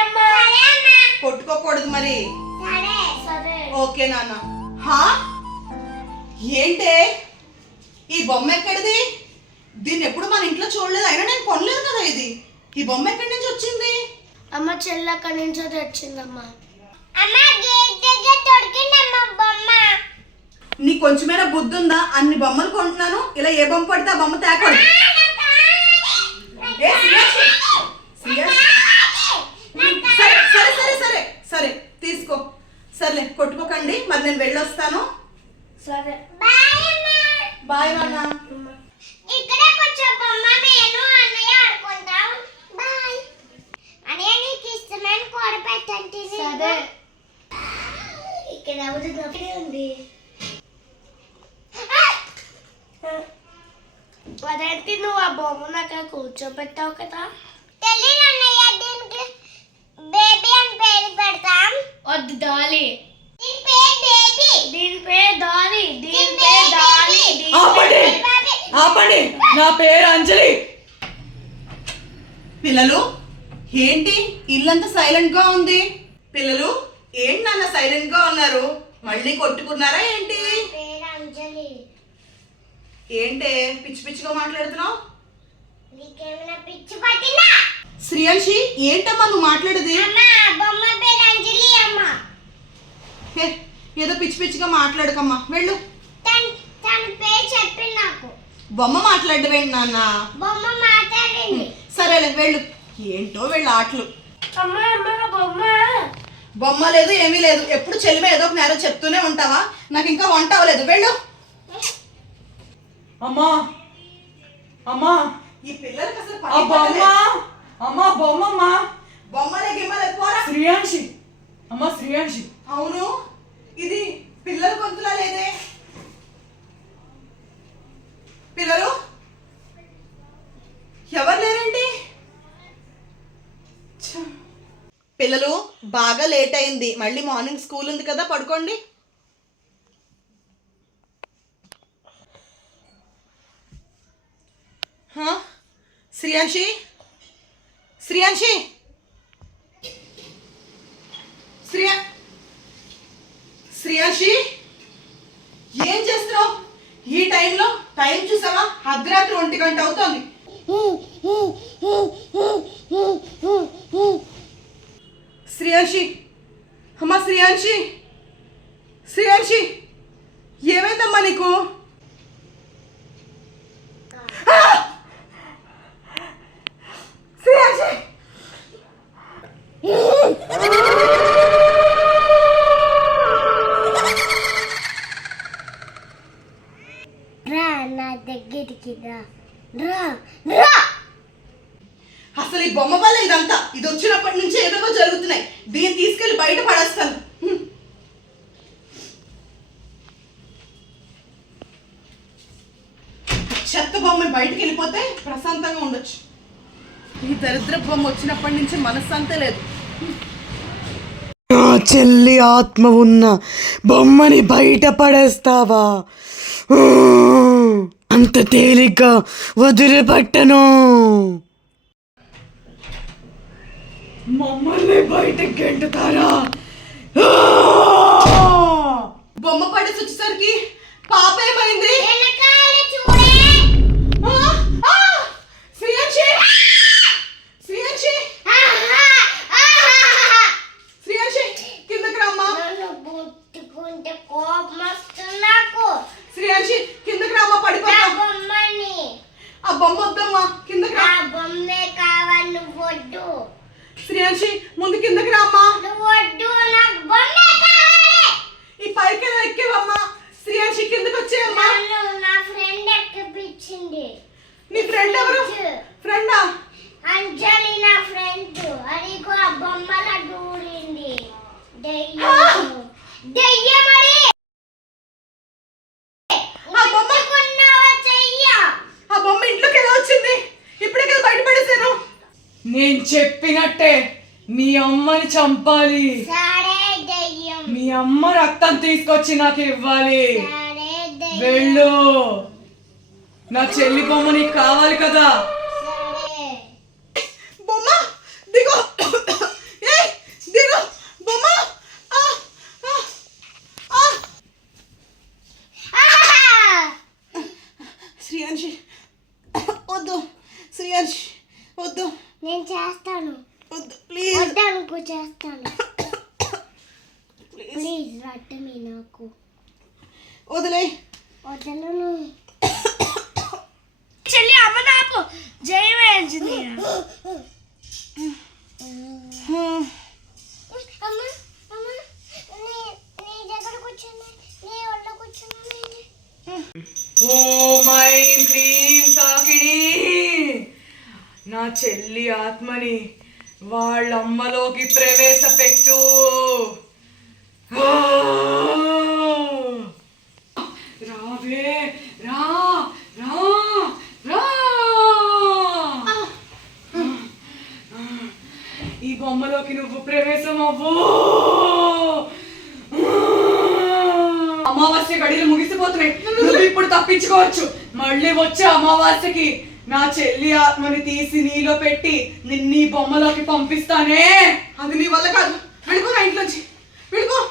అమ్మా. కొట్టుకోకూడదు మరి. సరే ఓకే నాన్న. హా? ఏంటే? ఈ బొమ్మ ఎక్కడిది? దీన్ని ఎప్పుడు మన ఇంట్లో చూడలేదు. అయినా నేను కొనలేదు కదా ఇది. ఈ బొమ్మ ఎక్కడి నుంచి వచ్చింది? అమ్మ చెల్లి అక్కడి నుంచో తెచ్చిందమ్మా. అమ్మ గేట్ దగ్గర దొరికిందమ్మ బొమ్మ. నీ కొంచెమైనా బుద్ధి ఉందా అన్ని బొమ్మలు కొంటున్నాను. ఇలా ఏ బొమ్మ పడితే ఆ బొమ్మ తేకూడదు. సరే సరే సరే సరే. సరే తీసుకో. సర్లే కొట్టుకోకండి. మరి నేను వెళ్ళొస్తాను. సరే. బాయ్ నాన్న. ఇక్కడే కూర్చో బొమ్మ నేను అన్నయ్య ఆడుకుంటాం. బాయ్ అన్నయ్య నీకు ఇష్టమైన కూర పెట్టండి సరే. ఇక్కడ ఎవరి ఉంది అదేంటి నువ్వు ఆ బొమ్మను అక్కడ కూర్చోబెట్టావు కదా? తెలియదు అన్నయ్య దీనికి బేబీ అని పేరు పెడతాం. వద్దు డాలీ. దీని పేరు బేబీ దీని పేరు డాలీ. దీని పేరు డాలీ. దీని ఆపండి. ఆపండి. నా పేరు అంజలి. పిల్లలు ఏంటి ఇల్లంతా సైలెంట్గా ఉంది? పిల్లలు ఏంటి నాన్న సైలెంట్గా ఉన్నారు? మళ్ళీ కొట్టుకున్నారా ఏంటి? పేరు అంజలి. ఏంటే పిచ్చి పిచ్చిగా మాట్లాడుతున్నావు? నీకేమైనా పిచ్చి పట్టిందా? శ్రీయాంశి ఏంటమ్మా నువ్వు మాట్లాడేది? అమ్మ ఆ బొమ్మ పేరు అంజలి అమ్మ. హే, ఏదో పిచ్చి పిచ్చిగా మాట్లాడకమ్మా. వెళ్ళు. బొమ్మ మాట్లాడడం ఏంటి నాన్న? బొమ్మ మాట్లాడింది. సరేలే వెళ్ళు. ఏంటో వీళ్ళ ఆటలు. అమ్మ అమ్మ బొమ్మ. బొమ్మ లేదు ఏమీ లేదు. ఎప్పుడు చెల్లిమే ఏదో ఒక నేరం చెప్తూనే ఉంటావా? నాకు ఇంకా వంట అవ్వలేదు. వెళ్ళు. అమ్మా. అమ్మా. ఈ పిల్లలకి అసలు అమ్మా బొమ్మమ్మా. బొమ్మలే గిమ్మలే పోరా శ్రీయాంశి. అమ్మా శ్రీయాంశి. అవును. ఇది పిల్లల గొంతులా లేదే? పిల్లలు? ఎవరు లేరండి. పిల్లలు బాగా లేట్ అయింది. మళ్ళీ మార్నింగ్ స్కూల్ ఉంది కదా పడుకోండి. హా? శ్రియాంశి? శ్రీయాంశి. శ్రీయా శ్రీయాంశి ఏం చేస్తున్నావు? ఈ టైంలో టైం చూసావా? అర్ధరాత్రి ఒంటి గంట అవుతోంది. శ్రీయాంశి అమ్మా శ్రీయాంశి శ్రీయాంశి ఏమైందమ్మా నీకు ఆ! శ్రియాంశి రా నా దగ్గరికి రా. అసలు ఈ బొమ్మ వల్ల ఇదంతా? ఇది వచ్చినప్పటి నుంచి ఏవేవో జరుగుతున్నాయి. దీన్ని తీసుకెళ్ళి బయట పడేస్తాను. చెత్త బొమ్మ బయటకు వెళ్ళిపోతే ప్రశాంతంగా ఉండొచ్చు. ఈ దరిద్ర బొమ్మ వచ్చినప్పటి నుంచి మనశ్శాంతే లేదు. చెల్లి ఆత్మ ఉన్న బొమ్మని బయట పడేస్తావా? అంత తేలిగ్గా వదిలిపెట్టను. మమ్మల్ని బయటకు గెంటుతారా? బొమ్మ పడేసి వచ్చేసరికి పాప ఏమైంది వెనకాల చూడే ఆ! ఆ! శ్రేయాంశి! శ్రేయాంశి! శ్రేయాంశి, కిందకి రమ్మా నన్ను ముట్టుకుంటే కోపం వస్తుంది నాకు శ్రేయాంశి కిందకి రమ్మా నా పడిపోతా బొమ్మని ఆ బొమ్మ వద్దమ్మా కిందకి రా నా బొమ్మే కావాలి నువ్వు వద్దు శ్రేయాంశి ముందు కిందకి రామ్మా. నువ్వు వద్దు నాకు బొమ్మే కావాలి. ఈ పైకి ఎక్కేవమ్మా? శ్రేయాంశి కిందకి వచ్చేయమ్మా. నా ఫ్రెండ్ ఎక్కిపించింది. నీ ఫ్రెండ్ ఎవరు? ఫ్రెండా అంజలి నా ఫ్రెండ్ అది కూడా బొమ్మల దూరింది దెయ్యం బయట పడేసాను నేను చెప్పినట్టే. మీ అమ్మని చంపాలి. మీ అమ్మ రక్తం తీసుకొచ్చి నాకు ఇవ్వాలి. వెళ్ళు. నా చెల్లి బొమ్మ నీకు కావాలి కదా. బొమ్మ వద్దు. శ్రీయాంశి వద్దు. నేను చేస్తాను. ప్లీజ్ రట్టమి నాకు. వదిలే. వదలను. చెల్లి అమ్మ నాపు జయమే ఇంజనీర్. అమ్మ అమ్మ నీ నీ దగ్గర కూర్చున్నా నీ ఒళ్ళో కూర్చున్నా ఓ మై క్రీం సాకిడి నా చెల్లి ఆత్మని వాళ్ళమ్మలోకి ప్రవేశపెట్టు! రావే రా రా రా ఈ బొమ్మలోకి నువ్వు ప్రవేశం అవ్వు అమావాస్య గడియలు ముగిసిపోతున్నాయి. నువ్వు ఇప్పుడు తప్పించుకోవచ్చు. మళ్ళీ వచ్చే అమావాస్యకి నా చెల్లి ఆత్మని తీసి నీలో పెట్టి నిన్నీ బొమ్మలోకి పంపిస్తానే. అది నీ వల్ల కాదు. వెళ్ళిపో నా ఇంట్లోంచి. వెళ్ళిపో.